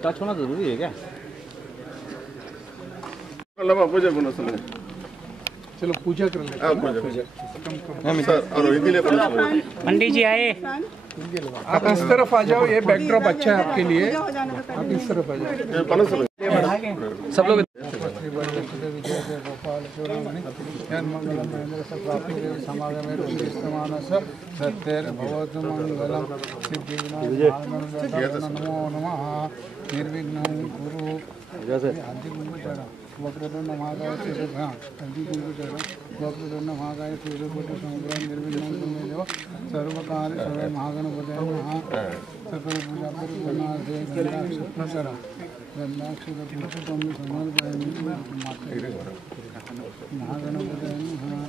Touch होना जरूरी है क्या? चलो पूजा कर लेते हैं। पंडित जी आए। आप इस तरफ आ जाओ, ये बैकड्रॉप अच्छा है आपके लिए। आप इस तरफ आ जाओ सब लोग। नमो नमः। निर्विघ्नं कुरु। वक्रतुंड महाकाय सूर्यभ्यां वक्रतुंड महाकाय सूर्यकोटि समग्र निर्विघ्नं कुरु मे देव सर्वकार्य सर्वे महागणपतये नमः। सकल पूजा परिपूर्णार्थे गंधाक्षरा गंधाक्षरपुष्पं समर्पयामि महागणपतये नमः।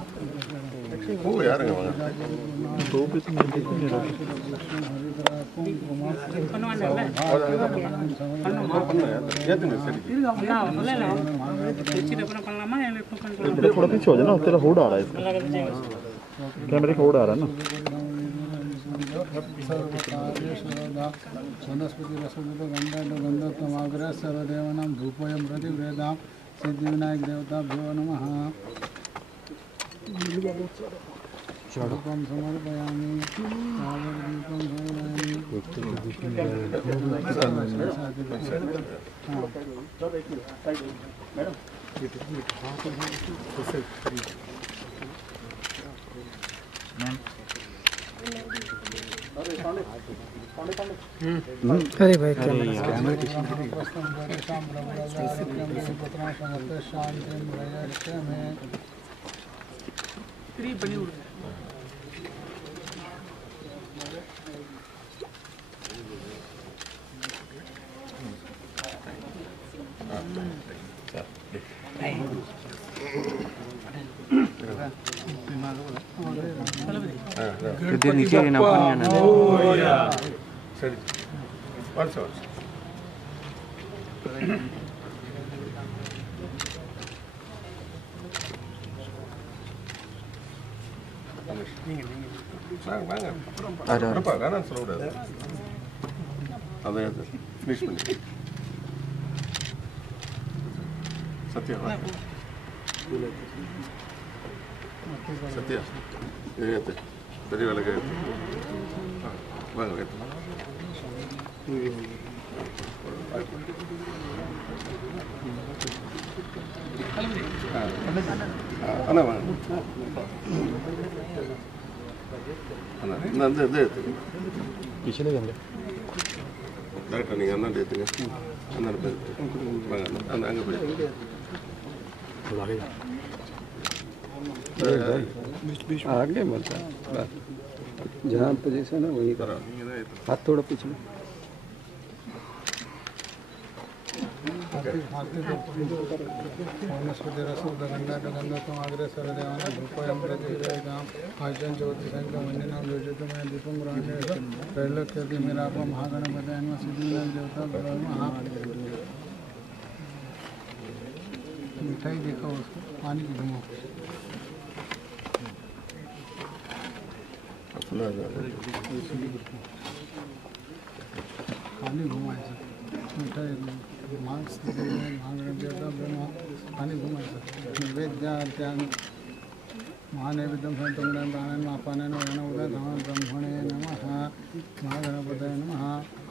थोड़ा पीछे हो जाए ना, तेरा होड़ आ रहा है इसका, कैमरे का होड़ आ रहा है ना। वनस्पति गंधत्वमाग्रह सर्वदेवानां धूपोऽयं प्रतिगृह्यतां सिद्धिविनायक देवताभ्यो नमः। धूपं समर्पयामि दीपं अरे भाई नीचे ना berapa kanan selalu ada yang finish menit Satya Satya ini itu tadi lagi itu bang itu anak bang nanti deh पीछे ले जाएंगे dah nih anak deh tengah anak bang anak anggap आगे मत जहाँ पोजीशन है वहीं करो, हाथ थोड़ा पीछे वनस्पति रसोदगंधाग्रह सर्वदेवानां धूपोऽयं प्रतिगृह्यताम् आज्यं ज्योतिषं मन्दिरं योजितमय दीपं गृह्णामि त्रैलोक्यति मेरापं महागणपतये नमः सिद्धिविनायक देवताभ्यो नमः। मिठाई देखो उसको पानी की घुमाओ पानी घुमाए सर मिठाई मांस पानी घुमाए सर नैवेद्यार्त्यां महानैवेद्यं संतुंगनं दानं आपानेन ब्रह्मणे नमः। महागणपतये नमः।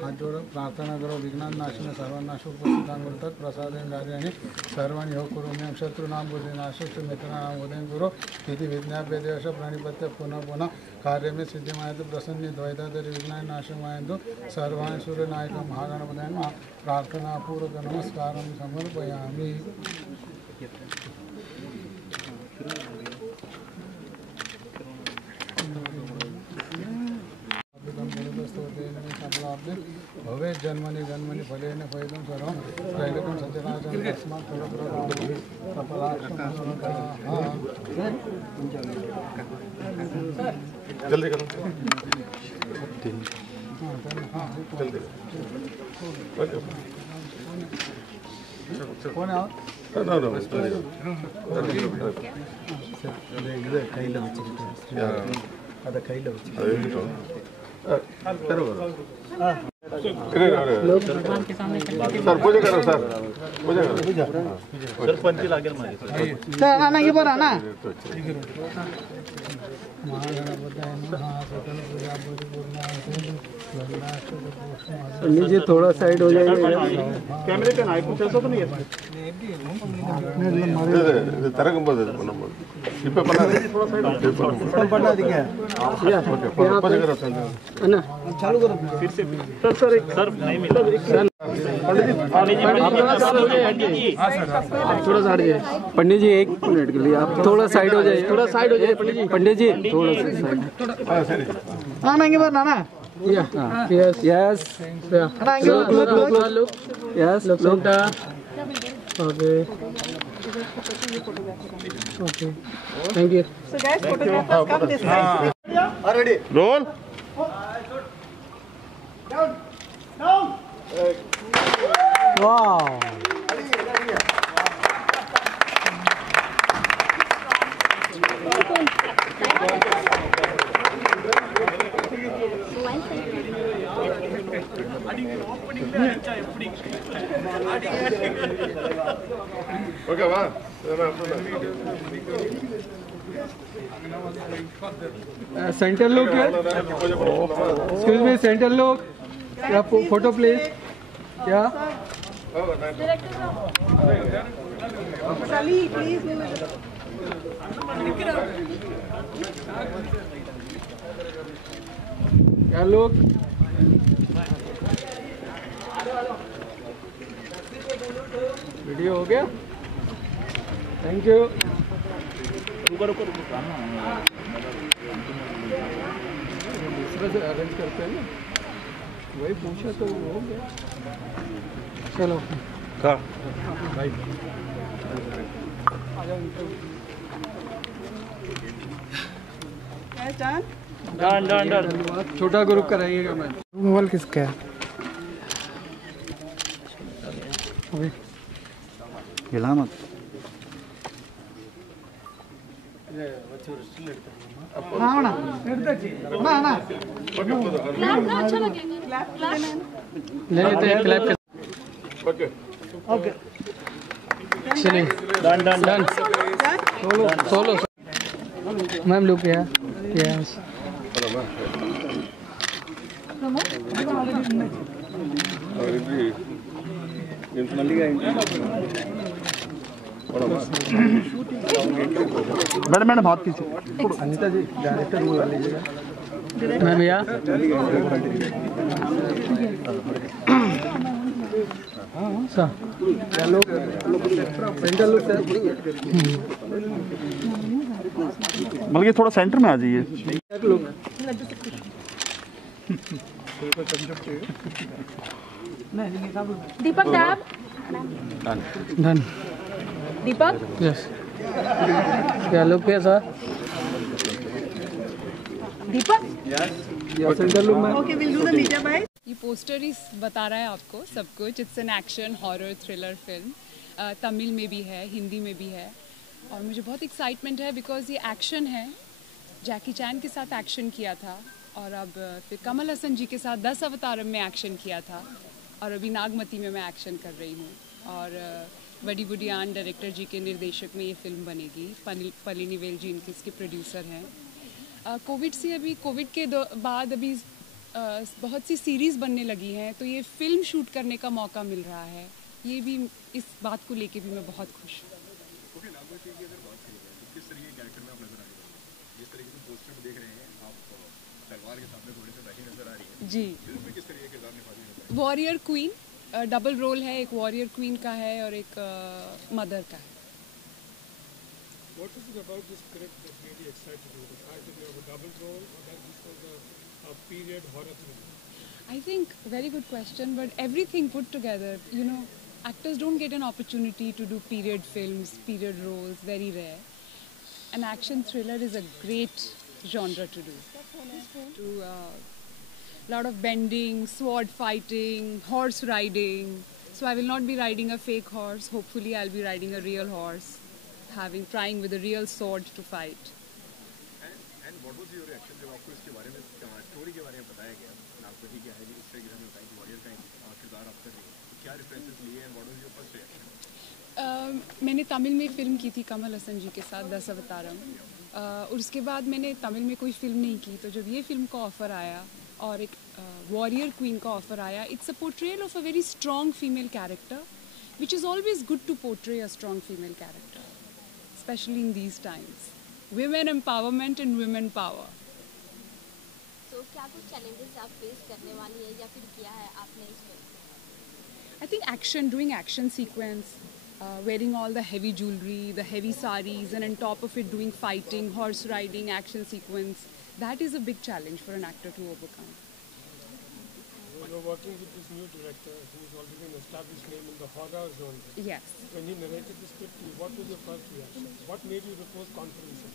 हाथ जोड़ो प्रार्थना करो विघ्नानाशन सर्वनाश उपस्थितां वर्तत प्रसादेन कार्याणि सर्वाणि योग कुरुम्यं शत्रूणां बुद्धिनाशश्च मित्राणां वदेन गुरु इति विज्ञाप्य देवश प्रणिपत्य पुनः पुनः कार्य में सिद्धिमायतु प्रसन्नि द्वैतादरि विघ्नानि नाशमायन्तु सर्वाणि सूर्यनायकं महागणपतये नमः। प्रार्थनापूर्वक नमस्कारं समर्पयामि। भवे जन्मनि जन्मनि फलेन फलितं सर्वं त्रैलोक्यं सचराचरं तस्मात् जल्दी करो जल्दी कौन है ഇത് കയ്യിൽ വെച്ചിട്ട് അത് കയ്യിൽ വെച്ചിട്ട് सर पूजा करो सर पूजा करो सर पंची लागेल माझे पंडित जी थोड़ा साइड हो जाइए कैमरे पे ना कुछ ऐसा तो नहीं है திறக்கும் போது இது பண்ணும்போது இப்போ பண்ணாது पूजा करो चालू करो फिर से सर एक सर नहीं मिला थोड़ा साइड जाइए पंडित जी 1 मिनट के लिए आप थोड़ा साइड हो जाइए पंडित जी थोड़ा साइड आएंगे बार नाना yes yes look yes look okay thank you So guys, photographers come this side. Roll wow okay वाह center look excuse me center look या फोटो प्लीज क्या Sally, please. क्या लुक वीडियो हो गया थैंक यू दूसरा से arrange करते हैं ना वही पूछा तो वो हो गया चलो का Done. छोटा ग्रुप कराइएगा मैं मोबाइल किसका है हिला मत ले लेते हैं क्लैप ओके चलिए डन सोलो मैम लुक या यस मैडम मैडम हाथ पीछे अनिता जी डायरेक्टर बुला लीजिएगा मैम या चलो सेंटर लुक सर बल्कि थोड़ा सेंटर में आ जाइए look Deepak Dab. Done Deepak. Yes क्या लुक है सर Deepak. या सेंटर लुक में Okay, we'll do the media by. ये पोस्टर ही बता रहा है आपको सब कुछ। It's an action horror thriller film, Tamil में भी है, हिंदी में भी है और मुझे बहुत एक्साइटमेंट है बिकॉज ये एक्शन है। जैकी चैन के साथ एक्शन किया था और अब फिर कमल हसन जी के साथ 10 अवतारम में एक्शन किया था और अभी नागमती में मैं एक्शन कर रही हूँ और बड़ी बुडियान डायरेक्टर जी के निर्देशक में ये फिल्म बनेगी। पलिनी वेल जी इनके इसके प्रोड्यूसर हैं। कोविड से अभी कोविड के बाद अभी बहुत सी सीरीज़ बनने लगी हैं तो ये फिल्म शूट करने का मौका मिल रहा है। ये भी इस बात को लेके भी मैं बहुत खुश हूँ। जी वॉरियर क्वीन, डबल रोल है, एक वॉरियर क्वीन का है और एक मदर का है। What is it about this script that made you excited? The fact that you have a double role or that this was a period horror thriller? I think very good question, but everything put together, you know, actors don't get an opportunity to do period films, period roles, very rare. An action thriller is a great genre to do. To lot of bending, sword fighting, horse riding. So I will not be riding a fake horse. Hopefully, I'll be riding a real horse, trying with a real sword to fight. And what was your reaction जब आपको इसके बारे में story के बारे में बताया गया नागपति क्या है इस तरह के हमें बताया कि वॉरियर का किरदार आप कर रही हैं तो क्या रेफरेंसेस लिए and what was your first reaction? मैंने तमिल में फ़िल्म की थी कमल हसन जी के साथ दशावतारम। और उसके बाद मैंने तमिल में कोई फ़िल्म नहीं की, तो जब ये फ़िल्म का ऑफ़र आया और एक वॉरियर क्वीन का ऑफ़र आया, it's a portrayal of a very strong female character which is always good to portray a strong female character, especially in these times. Women empowerment and women power. So क्या कुछ challenges आप face करने वाली है या फिर किया है आपने इसमें? I think doing action sequence, wearing all the heavy jewelry, the heavy saris, and on top of it doing fighting, horse riding, action sequence, that is a big challenge for an actor to overcome. You're working with this new director who's already an established name in the horror genre. Yes. When he narrated the script to you, what was your first reaction? What made you repose confidence in?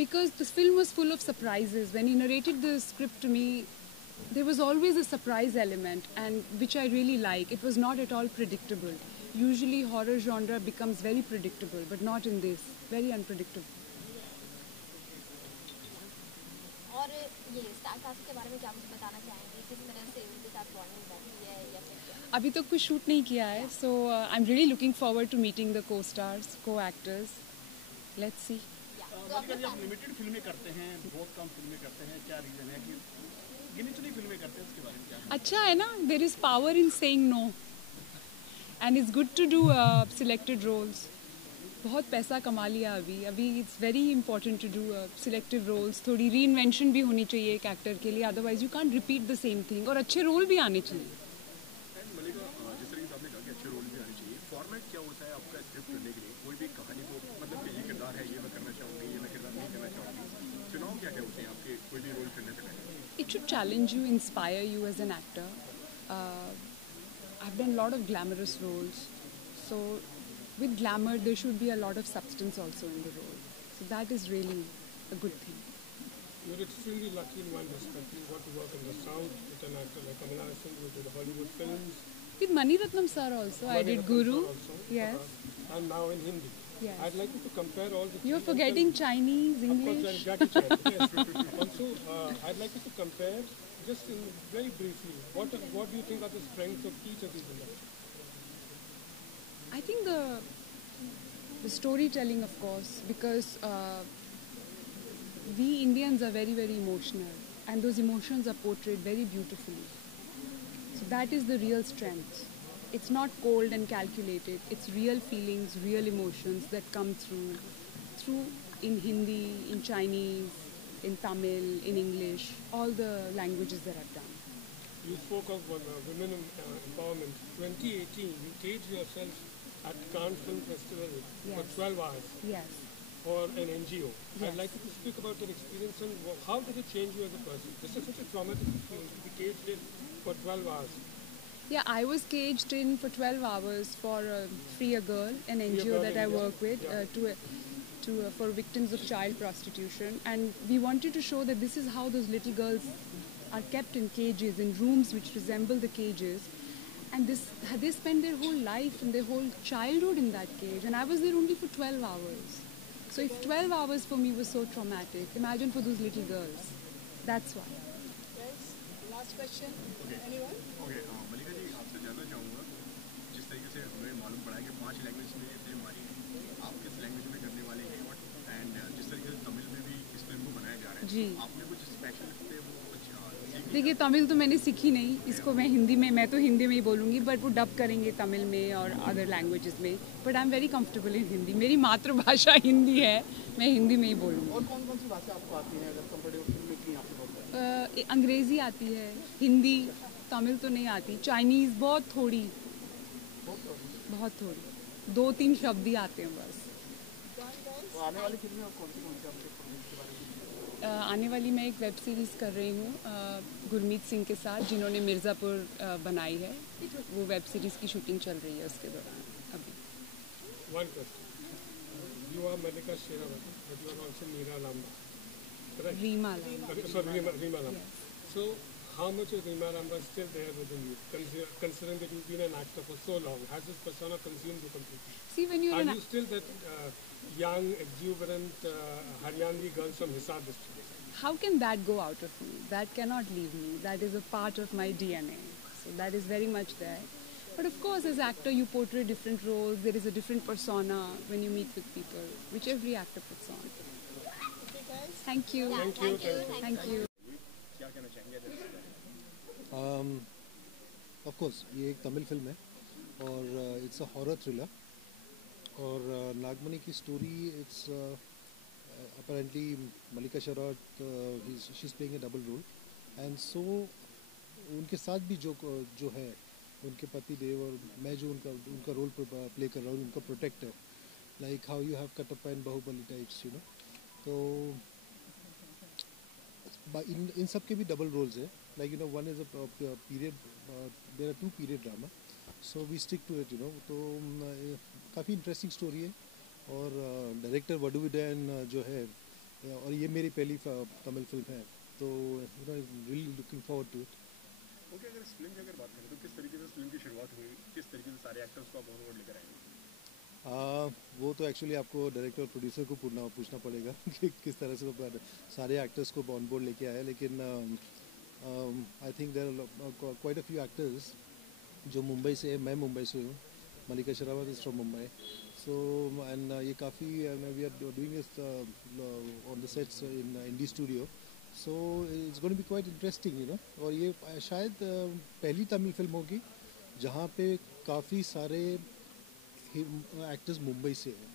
Because this film was full of surprises. When he narrated the script to me, there was always a surprise element, and which I really like. It was not at all predictable. Usually horror genre becomes very predictable, but not in this. Very unpredictable. और ये star cast के बारे में क्या मुझे बताना चाहेंगे, किस तरह से उनके साथ बॉन्डिंग बनती है या फिर क्या? अभी तक कुछ शूट नहीं किया है, so I'm really looking forward to meeting the co-stars, co-actors. Let's see. मलिका जी, आप लिमिटेड फिल्में करते हैं, बहुत कम फिल्में करते हैं, क्या रीज़न है कि गिनी चुनी फिल्में करते हैं, उसके बारे में क्या? अच्छा है ना, there is power in saying no, and it's good to do selected roles. बहुत पैसा कमा लिया अभी it's very important to do selective roles. थोड़ी री इन्वेंशन भी होनी चाहिए एक एक्टर के लिए, otherwise you can't repeat the same thing. और अच्छे रोल भी आने चाहिए. मलिका, जिस तरह से आपने कहा कि अच्छे रोल भी आने चाहिए, फॉर्मेट क्या होता है आपका स्क्रिप्ट करने के लिए? कोई भी कहानी को मतलब कि ये किरदार है, ये मैं करना चाहूँगी, ये मैं किरदार नहीं करना चाहूँगी, चुनाव क्या क्या होते हैं आपके कोई भी रोल करने से पहले? It should challenge you, inspire you as an actor. I've done a lot of glamorous roles, so with glamour there should be a lot of substance also in the role. So that is really a good thing. You're extremely lucky in one respect. You got to work in the South with an actor like Kamal Haasan, you did Hollywood films. With Mani Ratnam sir also, I did Guru. Yes. And now in Hindi. Yes. I'd like you to compare all the. You're forgetting Chinese, English. Of course, Jackie Chan. Yes. Also, I'd like you to compare, just in very briefly, what do you think are the strengths of each of these industries? I think the storytelling, of course, because we Indians are very, very emotional, and those emotions are portrayed very beautifully. So that is the real strength. It's not cold and calculated. It's real feelings, real emotions that come through in Hindi, in Chinese, in Tamil, in English, all the languages that I've done. You spoke of women empowerment. 2018, you caged yourself at Cannes Film Festival for 12 hours Yes. for an NGO. Yes. I'd like you to speak about that experience and how did it change you as a person? This is such a traumatic experience to be caged in for 12 hours. Yeah, I was caged in for 12 hours for Free a Girl, an NGO that I work with, for victims of child prostitution. And we wanted to show that this is how those little girls are kept in cages, in rooms which resemble the cages. And they spend their whole life and their whole childhood in that cage. And I was there only for 12 hours. So if 12 hours for me was so traumatic, imagine for those little girls. That's why. Yes. Last question. Anyone? Okay, मलिका जी, आपसे जानना चाहूँगा, जिस तरीके से हमें मालूम पड़ा है कि 5 लैंग्वेज में ये फिल्म आ रही है, आप किस लैंग्वेज में करने वाले हैं? एंड जिस तरीके से तमिल में भी इस फिल्म को बनाया जा रहा है, जी, आपने कुछ स्पेशल पे वो कुछ देखिए, तमिल तो मैंने सीखी नहीं, इसको मैं हिंदी में, मैं तो हिंदी में ही बोलूँगी, बट वो डब करेंगे तमिल में और अदर लैंग्वेजेस में. But I am very comfortable in Hindi. मेरी मातृभाषा हिंदी है, मैं हिंदी में ही बोलूँगी. और कौन कौन सी भाषा आपको आती है अगर कंफर्टेबल फिल्में की आपको? अंग्रेज़ी आती है, हिंदी, तमिल तो नहीं आती, चाइनीज़ बहुत थोड़ी, 2-3 शब्द ही आते हैं बस. तो आने वाली फिल्में और कौन सी आपके प्रोजेक्ट के बारे में? आने वाली मैं एक वेब सीरीज़ कर रही हूँ गुरमीत सिंह के साथ, जिन्होंने मिर्ज़ापुर बनाई है। वो वेब सीरीज़ की शूटिंग चल रही है उसके दौरान अभी। One question. You are Malika Sherawat, but you are also Meera Lamba. Correct? Reema Lal. Sorry, Reema Lamba. So, how much of Reema Lamba is still there within you, considering that you've been an actor for so long? Has this persona consumed you completely? See, when you're Are an you still that young, exuberant Haryanvi girl from Hisar district? how can that go out of me? That cannot leave me. That is a part of my DNA. So that is very much there. But of course, as actor, you portray different roles. There is a different persona when you meet with people, which every actor puts on. Okay, guys. Thank you. Thank you. Thank you. क्या कहना चाहेंगे अगर इस बारे में? Of course ये एक Tamil film है और इट्स अ हॉरर थ्रिलर और नागमणि की story it's apparently Mallika Sherawat she is playing a double role and so उनके साथ भी जो है उनके पति देव और मैं जो उनका रोल प्ले कर रहा हूँ, उनका protector, like how you have Kattappa in Baahubali types, you know. तो इन सब के भी डबल रोल्स है, like you know one is a period, there are 2 period drama, so we stick to it, you know. तो काफ़ी इंटरेस्टिंग स्टोरी है और डायरेक्टर वडू विडयन जो है, और ये मेरी पहली तमिल फिल्म है, तो you know really looking forward to it. Okay, अगर इस फिल्म की अगर बात करें तो किस तरीके से फिल्म की शुरुआत हुई, किस तरीके से सारे एक्टर्स को आप ऑन बोर्ड लेकर आएंगे? वो तो एक्चुअली आपको डायरेक्टर और प्रोड्यूसर को पूछना पड़ेगा कि किस तरह से वो सारे एक्टर्स को ऑन बोर्ड लेके आए, लेकिन I think there are quite a few actors जो मुंबई से है, मैं मुंबई से हूँ, Malika Sherawat is from Mumbai, so and ये काफ़ी we are doing it on the sets in indie studio, so it's going to be quite interesting, you know. और ये शायद पहली तमिल फिल्म होगी जहाँ पे काफ़ी सारे एक्टर्स मुंबई से हैं,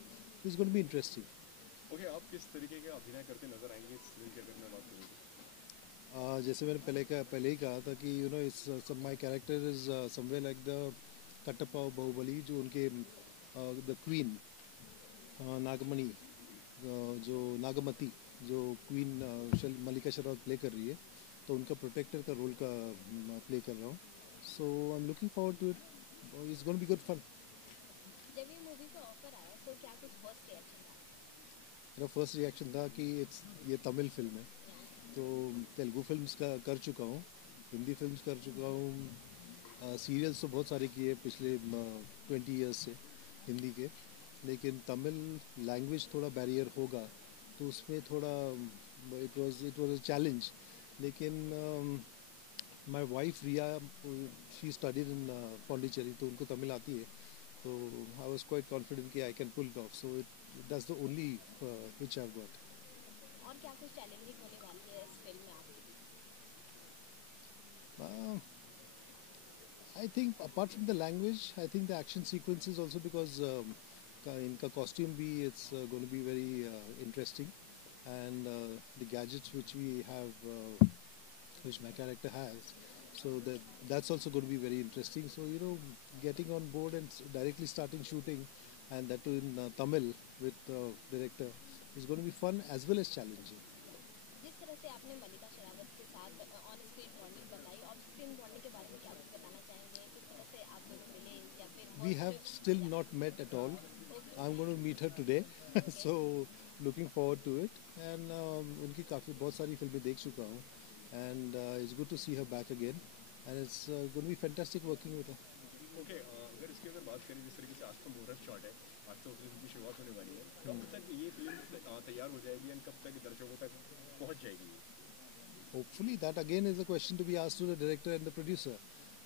it's going to be interesting. Okay, आप किस तरीके के अभिनय करते नजर आएंगे इस फिल्म की अगर मैं बात करूँ? जैसे मैंने पहले ही कहा था कि you know it's my character is somewhere like the Kattappa of Baahubali, जो उनके द क्वीन नागमणि, जो नागमती जो क्वीन मलिका शेरावत प्ले कर रही है, तो उनका प्रोटेक्टर का रोल का प्ले कर रहा हूँ, so I am looking forward to it, it's going to be good fun. जब ये मूवी का ऑफर आया तो क्या कुछ फर्स्ट रिएक्शन था? मेरा फर्स्ट रिएक्शन था कि ये तमिल फिल्म है, तो तेलुगु फिल्म्स का कर चुका हूँ, हिंदी फिल्म्स कर चुका हूँ, सीरियल्स तो बहुत सारे किए पिछले 20 ईयर्स से हिंदी के, लेकिन तमिल लैंग्वेज थोड़ा बैरियर होगा, तो उसमें थोड़ा इट वाज अ चैलेंज, लेकिन my wife Riya she studied in Pondicherry, तो उनको तमिल आती है, तो आई वाज क्वाइट कॉन्फिडेंट कि I can pull it off, so that's the only which I have got. और क्या कुछ चैलेंजिंग होने वाली है इस फिल्म में आपके लिए? I think apart from the language, I think the action sequences also, because इनका costume भी it's going to be very interesting, and the gadgets which we have, which my character has, so that's also going to be very interesting. So you know, getting on board and directly starting shooting, and that too in Tamil with director, is going to be fun as well as challenging. जिस तरह से आपने मलिका शेरावत के साथ on screen bonding बताई, of screen bonding के बारे में क्या कुछ बताना चाहेंगे? किस तरह से आप दोनों मिले या फिर We have still not met at all. I'm going to meet her today, so looking forward to it. And उनकी बहुत सारी फिल्में देख चुका हूँ, and it's good to see her back again, and it's going to be fantastic working with her. Okay, अगर इसकी अगर बात करें जिस तरीके से आज तो मुहूर्त शॉट है, आज तो फिल्म की शुरुआत होने वाली है, कब तक ये फिल्म तैयार हो जाएगी और कब तक दर्शकों तक पहुंच जाएगी? Hopefully that again is a question to be asked to the director and the producer,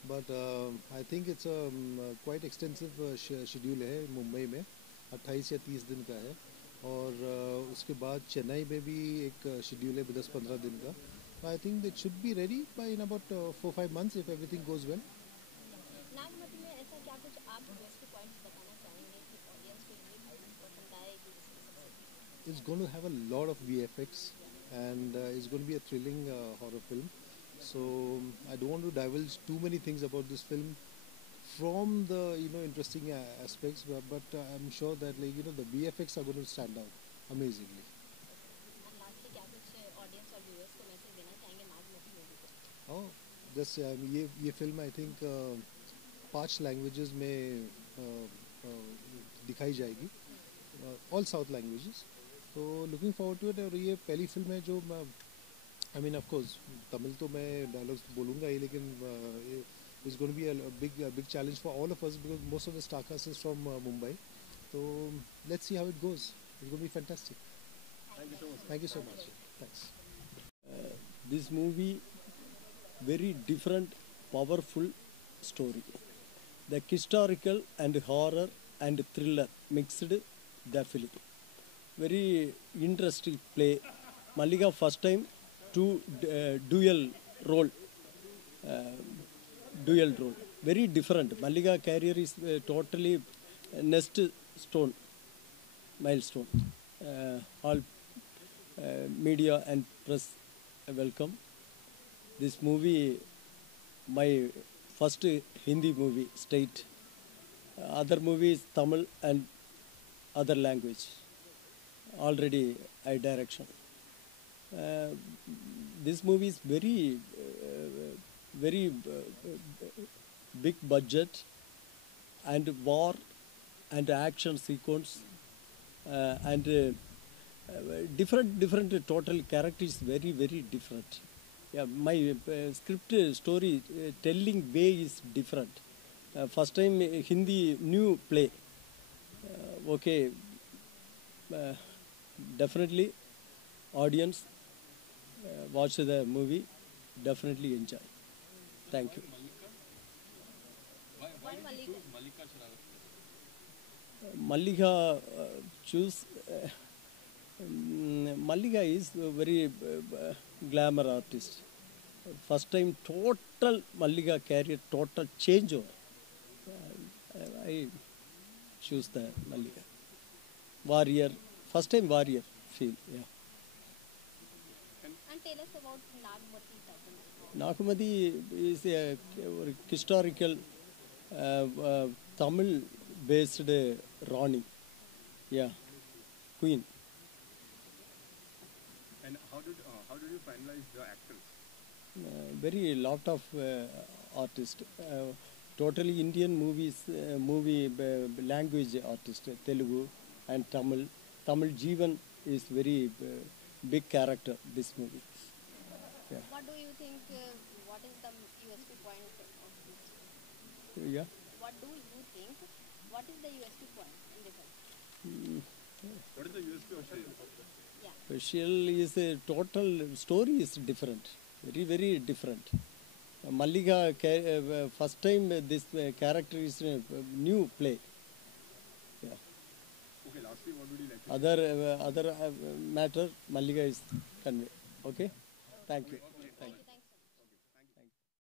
but I think it's a quite extensive schedule है मुंबई में, 28 या 30 दिन का है, और उसके बाद चेन्नई में भी एक शेड्यूल है 10-15 दिन का, I think it should be ready by in about 4-5 months if everything goes well. Nagmati में ऐसा क्या कुछ आप यूएसपी पॉइंट्स बताना चाहेंगे कि ऑडियंस को ये पसंद आएगी? It's going to have a lot of VFX, and it's going to be a thrilling horror film. So I don't want to divulge too many things about this film from the interesting aspects, but I'm sure that the VFX are going to stand out amazingly. Lastly क्या कुछ audience just ये फिल्म I think 5 languages में दिखाई जाएगी, all south languages. तो looking forward to it. और ये पहली फिल्म है जो I mean of course Tamil तो मैं डायलॉग्स बोलूँगा ही, लेकिन it's going to be a big challenge for all of us because most of the star cast is from Mumbai. तो let's see how it goes. It's going to be fantastic. Thank you so much. Thanks. This movie, very different, powerful story. The historical and horror and thriller mixed the film. Very interesting play. Mallika first time to dual role. Very different. Mallika career is totally next stone, milestone. All media and press welcome. This movie, my first Hindi movie, state. Other movies, Tamil and other language. Already I direction. This movie is very big budget and war and action sequence and different total characters very different. Yeah, my script story telling way is different. First time Hindi new play. Okay, definitely audience watch the movie, definitely enjoy. Thank you. Why Mallika? Mallika choose. Mallika is a very glamour artist. First time total Mallika career total change over. I choose the Mallika. Warrior, first time warrior feel, yeah. And tell us about Nagmati. Nagmati is a historical Tamil based Rani, yeah, queen. And how did you finalize the actors? Very lot of artists. Totally Indian movies, movie language artist, Telugu and Tamil. Tamil Jeevan is very big character. This movie. Yeah. What do you think? What is the USP point of this? Yeah. What do you think? What is the USP point in this film? What is the USP of Shri? Special is a total story is different, very different. Mallika first time this character is new play. Yeah. Okay, lastly, what would you like to Other matter Mallika is convey. Okay, thank you.